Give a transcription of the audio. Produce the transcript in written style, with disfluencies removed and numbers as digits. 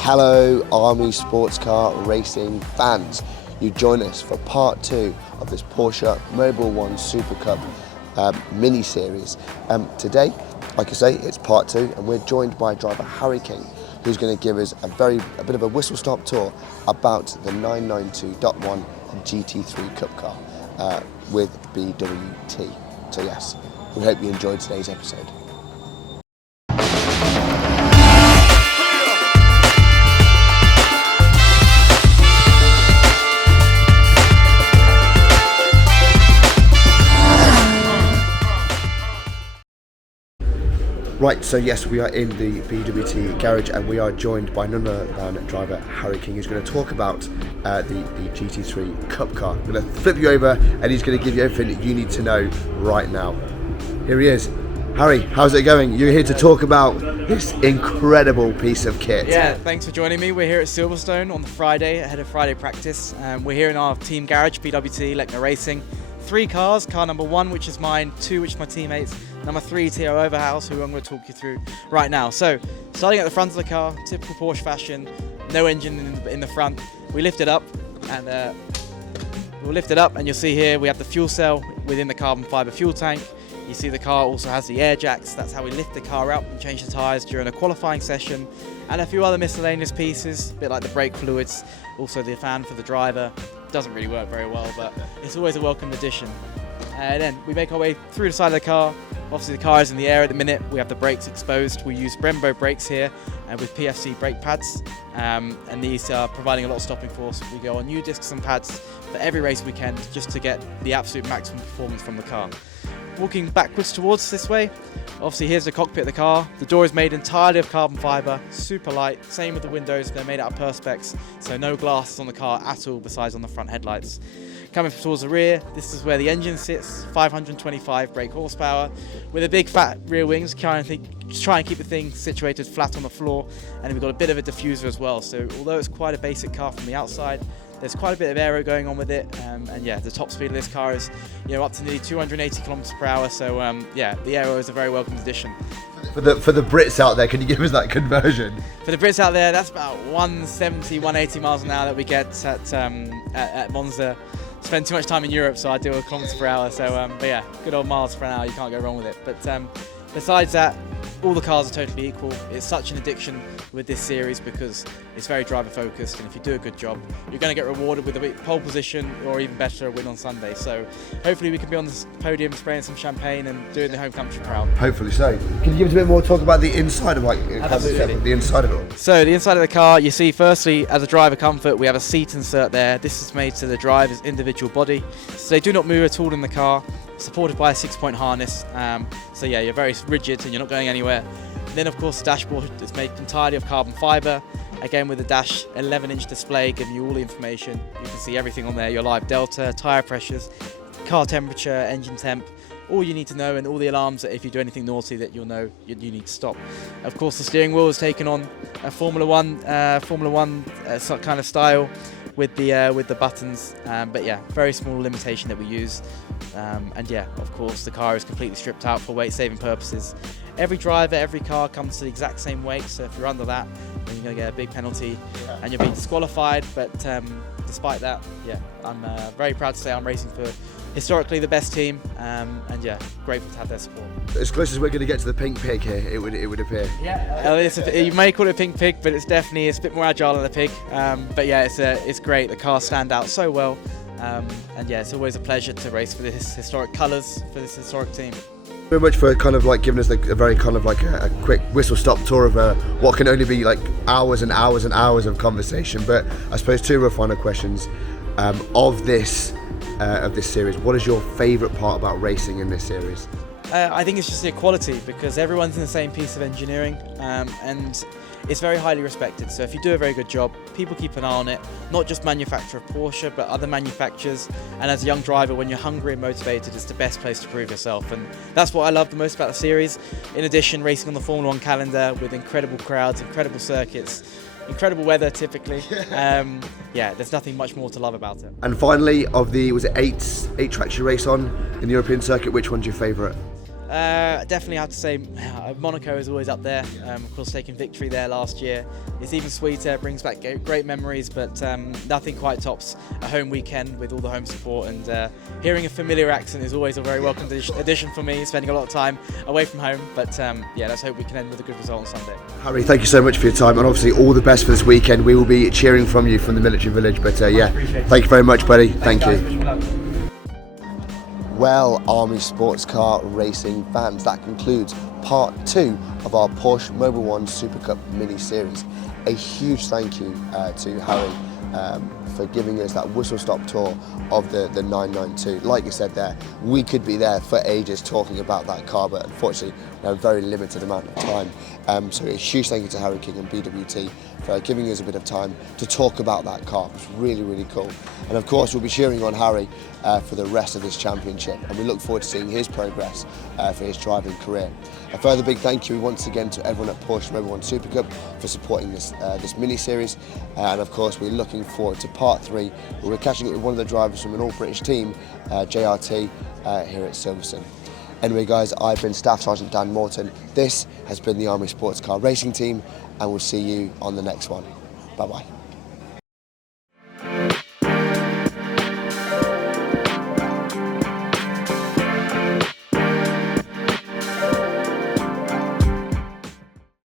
Hello Army sports car racing fans, you join us for part 2 of this Porsche Mobil 1 Supercup mini series. Today, like I say, it's part 2 and we're joined by driver Harry King, who's going to give us a bit of a whistle-stop tour about the 992.1 GT3 Cup Car with BWT. So yes, we hope you enjoyed today's episode. Right, so yes, we are in the BWT garage and we are joined by none other than driver Harry King, who's going to talk about the GT3 Cup Car. I'm going to flip you over and he's going to give you everything that you need to know right now. Here he is. Harry, how's it going? You're here to talk about this incredible piece of kit. Yeah, thanks for joining me. We're here at Silverstone on the Friday, ahead of Friday practice. We're here in our team garage, BWT Lecna Racing. 3 cars, car number 1, which is mine, 2, which is my teammates, number 3, Theo Overhouse, who I'm going to talk you through right now. So, starting at the front of the car, typical Porsche fashion, no engine in the front. We lift it up, and you'll see here we have the fuel cell within the carbon fibre fuel tank. You see the car also has the air jacks. That's how we lift the car up and change the tyres during a qualifying session, and a few other miscellaneous pieces, a bit like the brake fluids, also the fan for the driver. Doesn't really work very well, but it's always a welcome addition. And then we make our way through the side of the car. Obviously the car is in the air at the minute. We have the brakes exposed. We use Brembo brakes here with PFC brake pads, and these are providing a lot of stopping force. We go on new discs and pads for every race weekend just to get the absolute maximum performance from the car. Walking backwards towards this way, obviously here's the cockpit of the car. The door is made entirely of carbon fibre, super light. Same with the windows, they're made out of Perspex, so no glasses on the car at all besides on the front headlights. Coming towards the rear, this is where the engine sits, 525 brake horsepower, with a big fat rear wings, try and keep the thing situated flat on the floor, and we've got a bit of a diffuser as well. So although it's quite a basic car from the outside, there's quite a bit of aero going on with it, and yeah, the top speed of this car is, up to nearly 280 kilometers per hour. So yeah, the aero is a very welcome addition. For the Brits out there, can you give us that conversion? For the Brits out there, that's about 170, 180 miles an hour that we get at Monza. Spend too much time in Europe, so I do a kilometers per hour. So but yeah, good old miles per hour, you can't go wrong with it. But besides that, all the cars are totally equal. It's such an addiction with this series because it's very driver focused, and if you do a good job, you're going to get rewarded with a pole position or even better, a win on Sunday. So hopefully we can be on the podium spraying some champagne and doing the home country proud. Hopefully so. Can you give us a bit more talk about the inside of the inside of it all? So the inside of the car, you see firstly as a driver comfort we have a seat insert there. This is made to the driver's individual body, so they do not move at all in the car. Supported by a 6-point harness, so yeah, you're very rigid and you're not going anywhere. And then of course the dashboard is made entirely of carbon fibre, again with the dash 11-inch display giving you all the information. You can see everything on there, your live delta, tyre pressures, car temperature, engine temp, all you need to know, and all the alarms that if you do anything naughty that you'll know you need to stop. Of course the steering wheel has taken on a Formula One kind of style with the buttons, but yeah, very small limitation that we use. And yeah, of course the car is completely stripped out for weight saving purposes. Every driver, every car comes to the exact same weight, so if you're under that, then you're going to get a big penalty and you'll be disqualified. But despite that, yeah, I'm very proud to say I'm racing for historically the best team, and yeah, grateful to have their support. As close as we're going to get to the pink pig here, it would appear. Yeah, you may call it a pink pig, but it's a bit more agile than a pig. But yeah, it's great. The cars stand out so well. And yeah, it's always a pleasure to race for this historic colours, for this historic team. Very much for kind of like giving us a very kind of like a quick whistle-stop tour of what can only be like hours and hours and hours of conversation. But I suppose 2 real final questions of this series. What is your favourite part about racing in this series? I think it's just the equality, because everyone's in the same piece of engineering, and it's very highly respected. So if you do a very good job, people keep an eye on it, not just manufacturer of Porsche, but other manufacturers. And as a young driver, when you're hungry and motivated, it's the best place to prove yourself. And that's what I love the most about the series. In addition, racing on the Formula 1 calendar with incredible crowds, incredible circuits, incredible weather typically. Yeah, there's nothing much more to love about it. And finally, of the, was it eight tracks you race on in the European circuit, which one's your favourite? Definitely have to say Monaco is always up there. Of course, taking victory there last year. It's even sweeter, brings back great memories, but nothing quite tops a home weekend with all the home support, and hearing a familiar accent is always a very welcome addition for me, spending a lot of time away from home. But yeah, let's hope we can end with a good result on Sunday. Harry, thank you so much for your time, and obviously all the best for this weekend. We will be cheering from you from the military village, but yeah, thank you very much, buddy. Thank you. Well, Army sports car racing fans, that concludes part 2 of our Porsche Mobil 1 Super Cup mini series. A huge thank you to Harry for giving us that whistle-stop tour of the 992. Like you said there, we could be there for ages talking about that car, but unfortunately we have a very limited amount of time. So a huge thank you to Harry King and BWT for giving us a bit of time to talk about that car. It was really, really cool. And of course we'll be cheering on Harry for the rest of this championship, and we look forward to seeing his progress for his driving career. A further big thank you once again to everyone at Porsche Mobil 1 Super Cup for supporting this mini-series, and of course we're looking forward to part 3, where we're catching up with one of the drivers from an all-British team, JRT, here at Silverstone. Anyway guys, I've been Staff Sergeant Dan Morton. This has been the Army Sports Car Racing Team, and we'll see you on the next one. Bye bye.